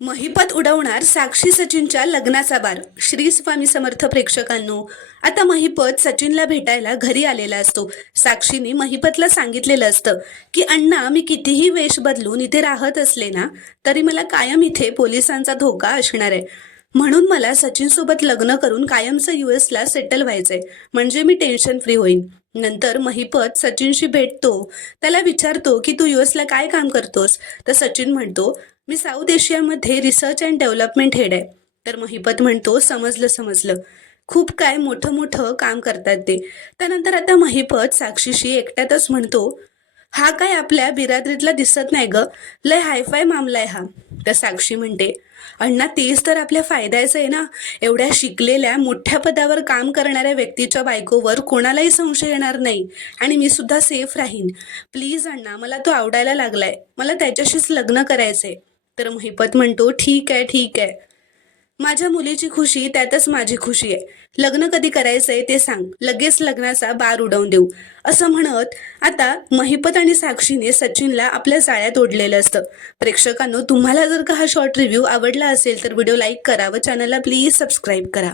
महिपत उडवणार साक्षी सचिनच्या लग्नाचा बार. श्री स्वामी समर्थ प्रेक्षकांनो, आता महिपत सचिनला भेटायला घरी आलेला असतो. साक्षीने महिपतला सांगितलेलं असतं की अण्णा, मी कितीही वेश बदलून इथे राहत असले ना तरी मला कायम इथे पोलिसांचा धोका असणार आहे. म्हणून मला सचिन सोबत लग्न करून कायमचं US ला सेटल व्हायचंय, म्हणजे मी टेन्शन फ्री होईन. नंतर महिपत सचिनशी भेटतो. त्याला विचारतो की तू US ला काय काम करतोस. तर सचिन म्हणतो, मी साऊथ एशियामध्ये रिसर्च अँड डेव्हलपमेंट हेड आहे. तर महिपत म्हणतो, समजलं समजलं, खूप काय मोठं मोठं काम करतात ते. त्यानंतर आता महिपत साक्षीशी एकट्यातच म्हणतो, हा काय आपल्या बिरादरीतला दिसत नाही ग, लय हायफाय मामला आहे हा. तर साक्षी म्हणते, अण्णा तेच तर आपल्या फायद्याचं आहे ना. एवढ्या शिकलेल्या मोठ्या पदावर काम करणाऱ्या व्यक्तीच्या बायकोवर कोणालाही संशय येणार नाही आणि मी सुद्धा सेफ राहीन. प्लीज अण्णा, मला तो आवडायला लागलाय, मला त्याच्याशीच लग्न करायचंय. तर महिपत म्हणतो, ठीक आहे ठीक आहे, माझ्या मुलीची खुशी त्यातच माझी खुशी आहे. लग्न कधी करायचंय ते सांग, लगेच लग्नाचा बार उडवून देऊ. असं म्हणत आता महिपत आणि साक्षीने सचिनला आपल्या जाळ्यात ओढलेलं असतं. प्रेक्षकांनो, तुम्हाला जर का हा शॉर्ट रिव्ह्यू आवडला असेल तर व्हिडिओ लाईक करा व चॅनलला प्लीज सबस्क्राईब करा.